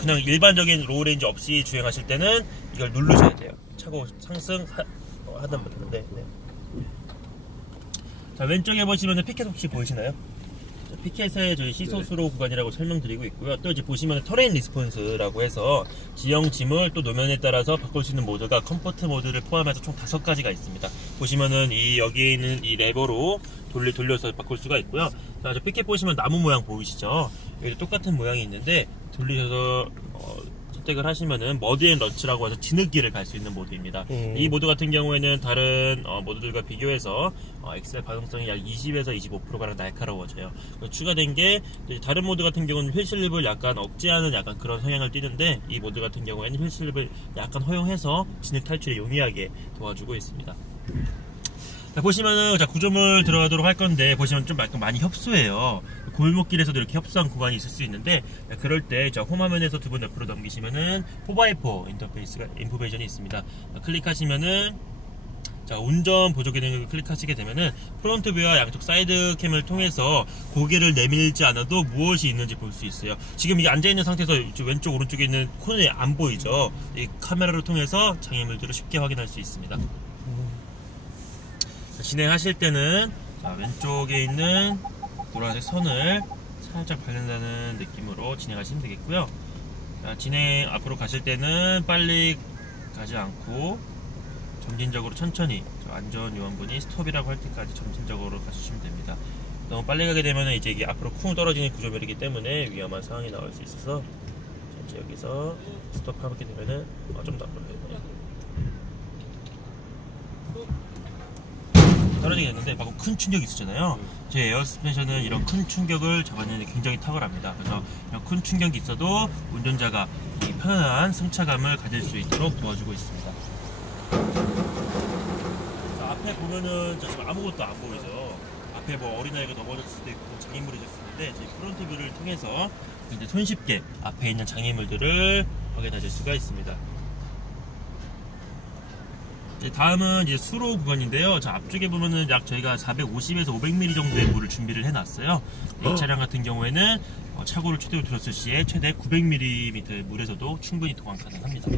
그냥 일반적인 로우 레인지 없이 주행하실 때는 이걸 누르셔야 돼요. 차고 상승 하단 버튼인데. 네. 자, 왼쪽에 보시면은 피켓 혹시 보이시나요? 피켓의 저희 시소스로 네. 구간이라고 설명드리고 있고요. 또 이제 보시면 터레인 리스폰스라고 해서 지형 지물 또 노면에 따라서 바꿀 수 있는 모드가 컴포트 모드를 포함해서 총 5가지가 있습니다. 보시면은 여기에 있는 이 레버로 돌려서 바꿀 수가 있고요. 자, 저 피켓 보시면 나무 모양 보이시죠? 여기 똑같은 모양이 있는데 돌리셔서 선택을 하시면은 머드 앤 런치라고 해서 진흙길을 갈 수 있는 모드입니다. 이 모드 같은 경우에는 다른 모드들과 비교해서 엑셀 반응성이 약 20에서 25%가량 날카로워져요. 추가된 게 다른 모드 같은 경우는 휠슬립을 약간 억제하는 약간 그런 성향을 띠는데 이 모드 같은 경우에는 휠슬립을 약간 허용해서 진흙 탈출에 용이하게 도와주고 있습니다. 자, 보시면은 자, 구조물 들어가도록 할 건데 보시면 좀 약간 많이 협소해요. 골목길에서도 이렇게 협소한 구간이 있을 수 있는데 그럴 때 저 홈화면에서 두 번 옆으로 넘기시면은 4x4 인터페이스가 인포메이션이 있습니다. 클릭하시면은 자, 운전 보조 기능을 클릭하시게 되면은 프론트 뷰와 양쪽 사이드 캠을 통해서 고개를 내밀지 않아도 무엇이 있는지 볼 수 있어요. 지금 이게 앉아있는 상태에서 왼쪽 오른쪽에 있는 코너에 안 보이죠. 이 카메라를 통해서 장애물들을 쉽게 확인할 수 있습니다. 진행하실 때는 자, 왼쪽에 있는 노란색 선을 살짝 밟는다는 느낌으로 진행하시면 되겠고요. 자, 앞으로 가실 때는 빨리 가지 않고 점진적으로 천천히 안전요원분이 스톱이라고 할 때까지 점진적으로 가주시면 됩니다. 너무 빨리 가게 되면 이제 이게 앞으로 쿵 떨어지는 구조물이기 때문에 위험한 상황이 나올 수 있어서 이제 여기서 스톱하게 되면은 좀 더 앞으로 가야 떨어지게 됐는데 방금 큰 충격이 있었잖아요. 제 에어 스펜션은 이런 큰 충격을 잡아내는 데 굉장히 탁월합니다. 그래서 이런 큰 충격이 있어도 운전자가 이 편안한 승차감을 가질 수 있도록 도와주고 있습니다. 자, 앞에 보면은 지금 아무것도 안 보이죠. 앞에 뭐 어린아이가 넘어졌을 수도 있고 장애물이 있었는데 저희 프론트 뷰를 통해서 이제 손쉽게 앞에 있는 장애물들을 확인하실 수가 있습니다. 다음은 이제 수로 구간인데요. 자, 앞쪽에 보면은 약 저희가 450에서 500ml 정도의 물을 준비를 해놨어요. 이 차량 같은 경우에는 차고를 최대로 들었을 시에 최대 900ml의 물에서도 충분히 도관 가능합니다.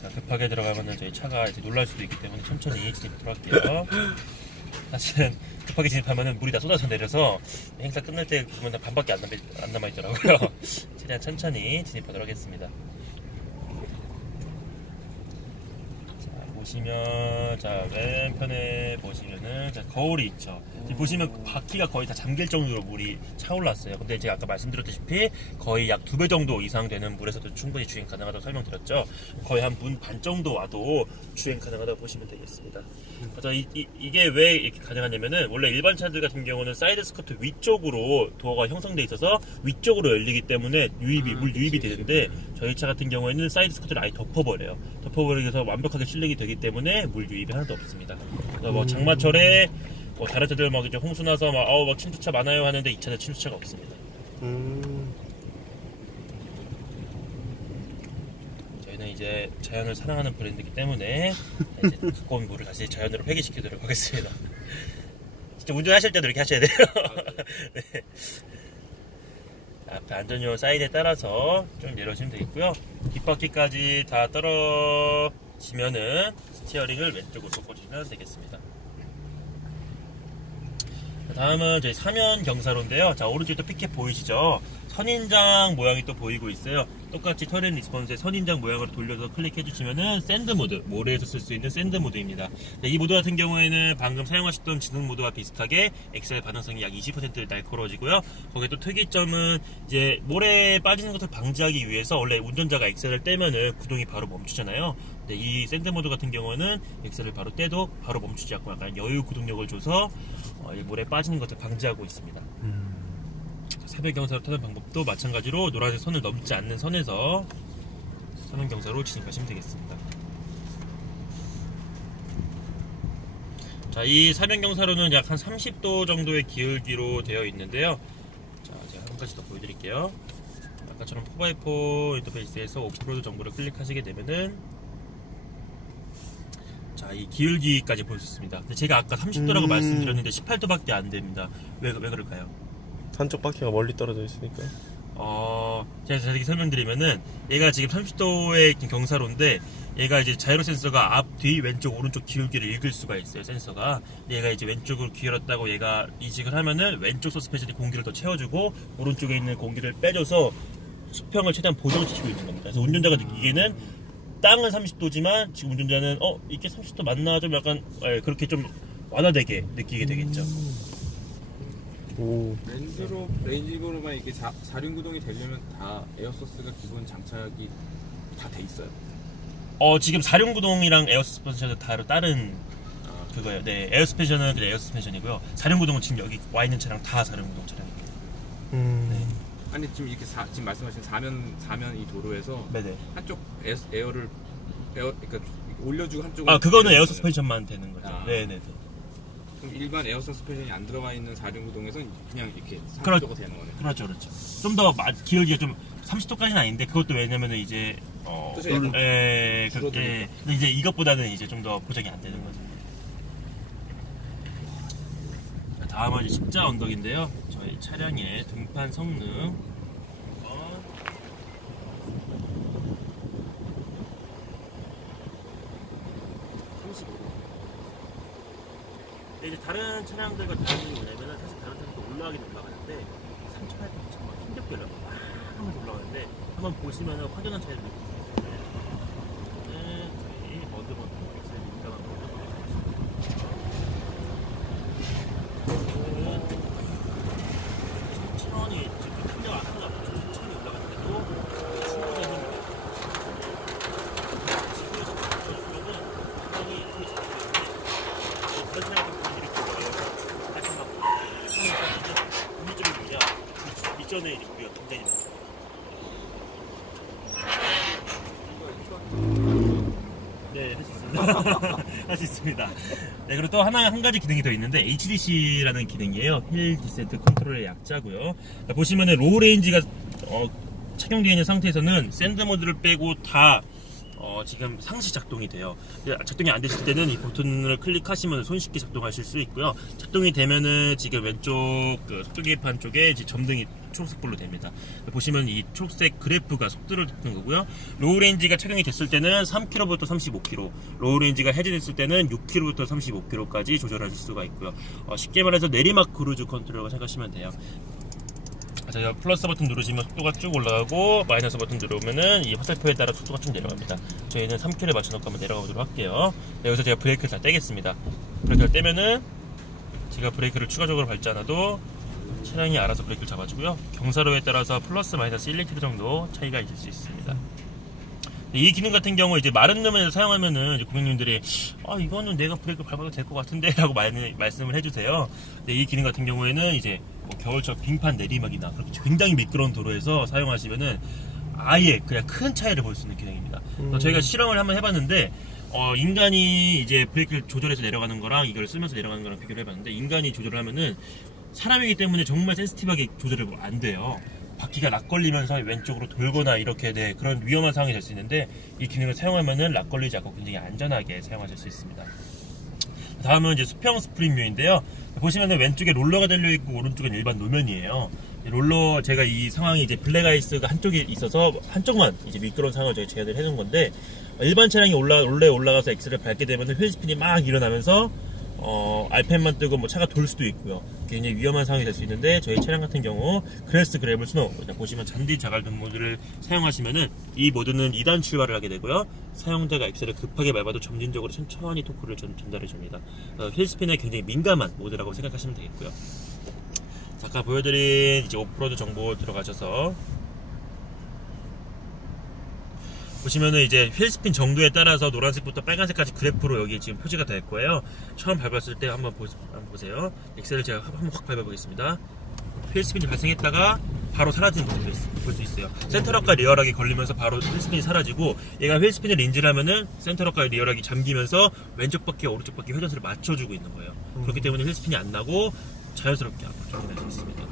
자, 급하게 들어가면은 저희 차가 이제 놀랄 수도 있기 때문에 천천히 진입하도록 할게요. 사실은 급하게 진입하면은 물이 다 쏟아져 내려서 행사 끝날 때 보면 반밖에 안 남아있더라고요. 최대한 천천히 진입하도록 하겠습니다. 보시면 자, 왼편에 보시면은 자, 거울이 있죠. 지금 보시면 바퀴가 거의 다 잠길 정도로 물이 차올랐어요. 근데 제가 아까 말씀드렸다시피 거의 약 2배 정도 이상 되는 물에서도 충분히 주행 가능하다고 설명드렸죠. 거의 한 분 반 정도 와도 주행 가능하다고 보시면 되겠습니다. 그래서 이게 왜 이렇게 가능하냐면은 원래 일반 차들 같은 경우는 사이드 스커트 위쪽으로 도어가 형성돼 있어서 위쪽으로 열리기 때문에 물 유입이 되는데 저희 차 같은 경우에는 사이드 스커트를 아예 덮어버려요. 덮어버리면서 완벽하게 실링이 되기 때문에 물 유입이 하나도 없습니다. 그래서 뭐 장마철에 뭐 다른 차들 막 이제 홍수 나서 막 침수차 많아요 하는데 이 차는 침수차가 없습니다. 저희는 이제 자연을 사랑하는 브랜드이기 때문에 이제 갖고 온 물을 다시 자연으로 회귀시키도록 하겠습니다. 진짜 운전하실 때도 이렇게 하셔야 돼요. 네. 앞에 안전요원 사인에 따라서 좀 내려주시면 되겠고요. 뒷바퀴까지 다 떨어지면은 스티어링을 왼쪽으로 꺾어주시면 되겠습니다. 다음은 저희 사면 경사로인데요. 자, 오른쪽에 또 피켓 보이시죠? 선인장 모양이 또 보이고 있어요. 똑같이 터레인 리스폰스의 선인장 모양으로 돌려서 클릭해 주시면은 샌드 모드, 모래에서 쓸 수 있는 샌드 모드입니다. 이 모드 같은 경우에는 방금 사용하셨던 진흙 모드와 비슷하게 엑셀 반응성이 약 20% 날카로워지고요. 거기에 또 특이점은 이제 모래에 빠지는 것을 방지하기 위해서 원래 운전자가 엑셀을 떼면은 구동이 바로 멈추잖아요. 근데 이 샌드 모드 같은 경우는 엑셀을 바로 떼도 바로 멈추지 않고 약간 여유 구동력을 줘서 모래에 빠지는 것을 방지하고 있습니다. 사면경사로 타는 방법도 마찬가지로 노란색 선을 넘지 않는 선에서 사면경사로 진입하시면 되겠습니다. 자, 이 사면경사로는 약 한 30도 정도의 기울기로 되어 있는데요. 자, 제가 한 가지 더 보여드릴게요. 아까처럼 4x4 인터페이스에서 오프로드 정보를 클릭하시게 되면은 자, 이 기울기까지 볼 수 있습니다. 근데 제가 아까 30도라고 말씀드렸는데 18도밖에 안 됩니다. 왜 그럴까요? 한쪽 바퀴가 멀리 떨어져 있으니까. 제가 자세히 설명드리면은 얘가 지금 30도의 경사로인데 얘가 이제 자이로 센서가 앞, 뒤, 왼쪽, 오른쪽 기울기를 읽을 수가 있어요. 센서가 얘가 이제 왼쪽으로 기울었다고 얘가 이식을 하면은 왼쪽 서스펜션이 공기를 더 채워주고 오른쪽에 있는 공기를 빼줘서 수평을 최대한 보정시키고 있는 겁니다. 그래서 운전자가 느끼기에는 땅은 30도지만 지금 운전자는 이게 30도 맞나 좀 약간 그렇게 좀 완화되게 느끼게 되겠죠. 오. 레인지로만 이게 4륜구동이 되려면 다 에어소스가 기본 장착이 다 돼 있어요. 지금 4륜구동이랑 에어스펜션은 다른 그거예요. 네, 에어스펜션은 그냥 에어스펜션이고요. 4륜구동은 지금 여기 와 있는 차량 다 4륜구동 차량입니다. 네. 아니 지금 이렇게 지금 말씀하신 사면 이 도로에서 네네. 한쪽 에어를 그러니까 올려주고 한쪽 그거는 에어 서스펜션만 되는 거죠. 네네네. 그럼 일반 에어 서스펜션이 안 들어가 있는 4륜구동에서는 그냥 이렇게 30도가 되는 거네요. 그렇죠. 좀 더 기울기가 좀 30도까지는 아닌데 그것도 왜냐면은 이제 그렇게 근데 이제 이것보다는 이제 좀 더 보장이 안 되는 거죠. 다음은 이제 십자 언덕인데요. 저희 차량의 등판 성능. 이제 다른 차량들과 다른 점이 뭐냐면은 사실 다른 차량도 올라가긴 올라가는데 3,800m 정말 힘겹게 올라가고 막 하면서 올라가는데 한번 보시면은 확연한 차이를 느낄 수 있어요. 저희 머드버튼 민감한 천천히 지금 힘력 안 하나 천천히 올라가는데도 충분히 힘이 지금 보여주면은 굉장히 힘이 좋기 때문에 다른 차량들 미션의 무리가 굉장히 많죠. 네, 할 수 있습니다. 할 수 있습니다. 네, 그리고 또 한 가지 기능이 더 있는데 HDC라는 기능이에요. 힐 디센트 컨트롤의 약자고요. 보시면은 로우 레인지가 착용되어 있는 상태에서는 샌드 모드를 빼고 다 지금 상시 작동이 돼요. 작동이 안 되실 때는 이 버튼을 클릭하시면 손쉽게 작동하실 수 있고요. 작동이 되면은 지금 왼쪽 속도 계기판 쪽에 이제 점등이 초록색불로 됩니다. 보시면 이 초록색 그래프가 속도를 듣는 거고요. 로우 레인지가 착용이 됐을 때는 3km부터 35km, 로우 레인지가 해제됐을 때는 6km부터 35km까지 조절하실 수가 있고요. 쉽게 말해서 내리막 크루즈 컨트롤이라고 생각하시면 돼요. 저희가 플러스 버튼 누르시면 속도가 쭉 올라가고 마이너스 버튼 누르면은 이 화살표에 따라 속도가 쭉 내려갑니다. 저희는 3km에 맞춰놓고 한번 내려가 보도록 할게요. 네, 여기서 제가 브레이크를 다 떼겠습니다. 브레이크를 떼면은 제가 브레이크를 추가적으로 밟지 않아도 차량이 알아서 브레이크를 잡아주고요. 경사로에 따라서 플러스 마이너스 1리터 정도 차이가 있을 수 있습니다. 이 기능 같은 경우 이제 마른路面에서 사용하면은 이제 고객님들이 이거는 내가 브레이크 밟아도 될 것 같은데 라고 말씀을 해주세요. 근데 이 기능 같은 경우에는 이제 겨울철 빙판 내리막이나 그렇게 굉장히 미끄러운 도로에서 사용하시면은 아예 그냥 큰 차이를 볼 수 있는 기능입니다. 저희가 실험을 한번 해봤는데 인간이 이제 브레이크를 조절해서 내려가는 거랑 이걸 쓰면서 내려가는 거랑 비교를 해봤는데 인간이 조절을 하면은 사람이기 때문에 정말 센시티브하게 조절이 안 돼요. 바퀴가 락 걸리면서 왼쪽으로 돌거나 이렇게 그런 위험한 상황이 될 수 있는데 이 기능을 사용하면은 락 걸리지 않고 굉장히 안전하게 사용하실 수 있습니다. 다음은 이제 수평 스프링 뷰인데요. 보시면은 왼쪽에 롤러가 달려있고 오른쪽은 일반 노면이에요. 롤러 제가 이 상황이 이제 블랙 아이스가 한쪽에 있어서 한쪽만 이제 미끄러운 상황을 저희 제한을 해놓은 건데 일반 차량이 롤러에 올라가서 엑셀을 밟게 되면은 휠 스핀이 막 일어나면서 알펜만 뜨고 뭐 차가 돌 수도 있고요. 굉장히 위험한 상황이 될 수 있는데 저희 차량 같은 경우 그래스 그래블 스노우 보시면 잔디 자갈등 모드를 사용하시면은 이 모드는 2단 출발을 하게 되고요. 사용자가 엑셀을 급하게 밟아도 점진적으로 천천히 토크를 전달해 줍니다. 휠 스핀에 굉장히 민감한 모드라고 생각하시면 되겠고요. 자, 아까 보여드린 이제 오프로드 정보 들어가셔서 보시면은 이제 휠 스핀 정도에 따라서 노란색부터 빨간색까지 그래프로 여기 지금 표시가 될 거예요. 처음 밟았을 때 한번 보세요. 엑셀을 제가 한번 확 밟아보겠습니다. 휠 스핀이 발생했다가 바로 사라지는 모습을 볼 수 있어요. 센터락과 리어락이 걸리면서 바로 휠 스핀이 사라지고 얘가 휠 스핀을 인지를 하면은 센터락과 리어락이 잠기면서 왼쪽 바퀴와 오른쪽 바퀴 회전수를 맞춰주고 있는 거예요. 그렇기 때문에 휠 스핀이 안 나고 자연스럽게 앞으로 전진할 수 있습니다.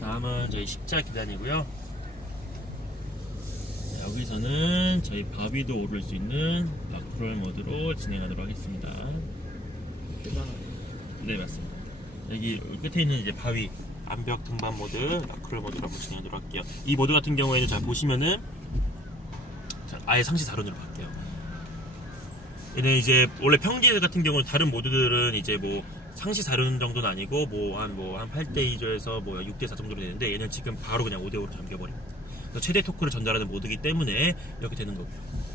다음은 저희 십자 계단이고요. 여기서는 저희 바위도 오를 수 있는 락크롤 모드로 진행하도록 하겠습니다. 네, 맞습니다. 여기 끝에 있는 이제 바위 암벽 등반 모드, 라크롤 모드로 한번 진행하도록 할게요. 이 모드 같은 경우에는 잘 보시면은 아예 상시 4륜으로 바뀌어요. 얘는 이제 원래 평지 같은 경우는 다른 모드들은 이제 뭐 상시 4륜 정도는 아니고 한 8대 2조에서 뭐 6대 4 정도로 되는데 얘는 지금 바로 그냥 5대 5로 잠겨버립니다. 그래서 최대 토크를 전달하는 모드이기 때문에 이렇게 되는 거고요.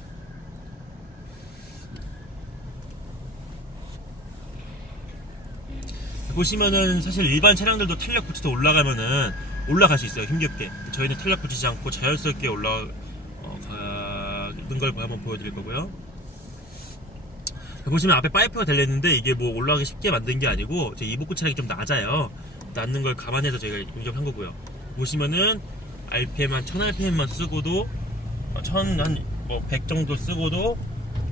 보시면은 사실 일반 차량들도 탄력 붙여서 올라가면은 올라갈 수 있어요. 힘겹게. 저희는 탄력 붙이지 않고 자연스럽게 올라가는 걸 한번 보여드릴 거고요. 보시면 앞에 파이프가 달려있는데 이게 뭐 올라가기 쉽게 만든 게 아니고 제 이복구 차량이 좀 낮아요. 낮는 걸 감안해서 저희가 인정한 거고요. 보시면은 RPM 한 1000rpm만 쓰고도 100 정도 쓰고도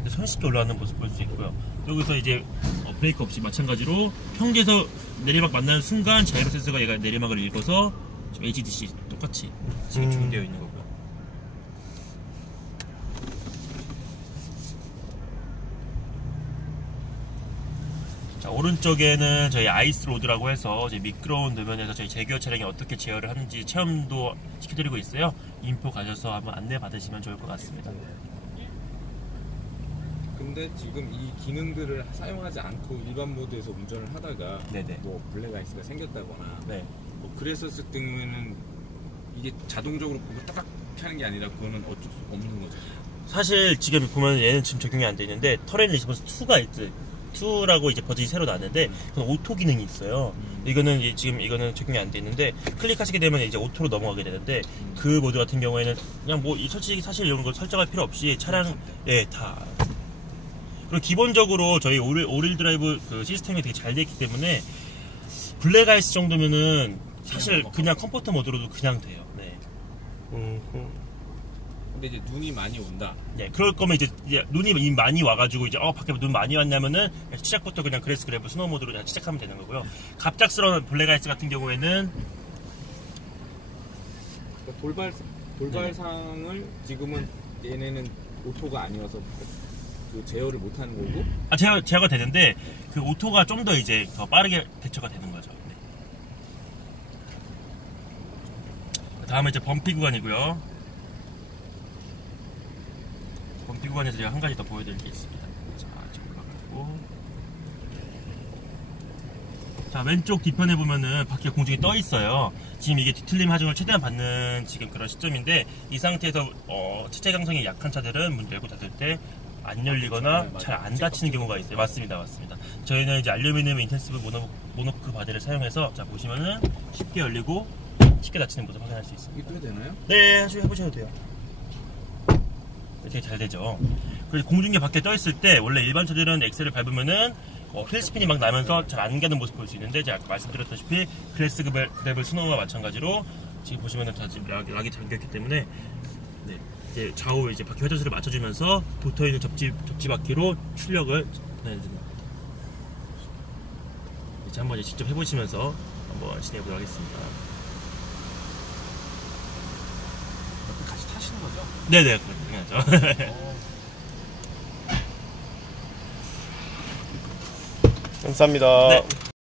손쉽게 올라가는 모습 볼 수 있고요. 여기서 이제 브레이크 없이 마찬가지로 평지에서 내리막 만나는 순간 자이로 센서가 얘가 내리막을 읽어서 지금 HDC 똑같이 지금 적용되어 있는 거고요. 자, 오른쪽에는 저희 아이스 로드라고 해서 이제 미끄러운 도면에서 저희 제규어 차량이 어떻게 제어를 하는지 체험도 시켜드리고 있어요. 인포 가셔서 한번 안내 받으시면 좋을 것 같습니다. 근데 지금 이 기능들을 사용하지 않고 일반 모드에서 운전을 하다가 네네. 뭐 블랙 아이스가 생겼다거나 네. 뭐 그랬었을 때는 이게 자동적으로 보고 따닥 켜는 게 아니라 그거는 어쩔 수 없는 거죠. 사실 지금 보면 얘는 지금 적용이 안 돼 있는데 터렌 리스폰스 2가 있지. 2라고 이제 버전이 새로 나왔는데 그건 오토 기능이 있어요. 이거는 지금 이거는 적용이 안 돼 있는데 클릭하시게 되면 이제 오토로 넘어가게 되는데 그 모드 같은 경우에는 그냥 뭐 솔직히 사실 이런 거 설정할 필요 없이 차량에 다. 그리고 기본적으로 저희 오릴 드라이브 그 시스템이 되게 잘 돼 있기 때문에 블랙 아이스 정도면은 사실 그냥 컴포트 모드로도 그냥 돼요. 네. 근데 이제 눈이 많이 온다. 네, 그럴 거면 이제 눈이 많이 와가지고 이제 밖에 눈 많이 왔냐면은 시작부터 그냥 그레이스 그래브 스노우 모드로 그냥 시작하면 되는 거고요. 갑작스러운 블랙 아이스 같은 경우에는 그러니까 돌발상을 지금은 얘네는 오토가 아니어서 그 제어를 못 하는 거고. 제어가 되는데 그 오토가 좀 더 이제 더 빠르게 대처가 되는 거죠. 네. 다음에 이제 범피 구간이고요. 범피 구간에서 제가 한 가지 더 보여드릴 게 있습니다. 자, 지금 올라가고. 자, 왼쪽 뒤편에 보면은 바퀴가 공중에 떠 있어요. 지금 이게 뒤틀림 하중을 최대한 받는 지금 그런 시점인데 이 상태에서 차체 강성이 약한 차들은 문 열고 닫을 때 안 열리거나 잘 안 닫히는 경우가 있어요. 맞습니다. 저희는 이제 알루미늄 인텐시브 모노코크 바디를 사용해서 자 보시면은 쉽게 열리고 쉽게 닫히는 모습 확인할 수 있습니다. 이게 또 되나요? 네, 해보셔도 돼요. 되게 잘 되죠. 그리고 공중에 밖에 떠 있을 때 원래 일반 차들은 엑셀을 밟으면은 휠 스핀이 막 나면서 잘 안 가는 모습 볼 수 있는데 제가 아까 말씀드렸다시피 그레이스 그래블 스노우와 마찬가지로 지금 보시면은 다 지금 락이 잠겼기 때문에 네, 이제 좌우 이제 바퀴 회전수를 맞춰주면서 붙어 있는 접지 바퀴로 출력을 보내줍니다. 이제 한번 이제 직접 해보시면서 한번 진행해보도록 하겠습니다. 같이 타시는 거죠? 네네, 그렇죠. 감사합니다. 네.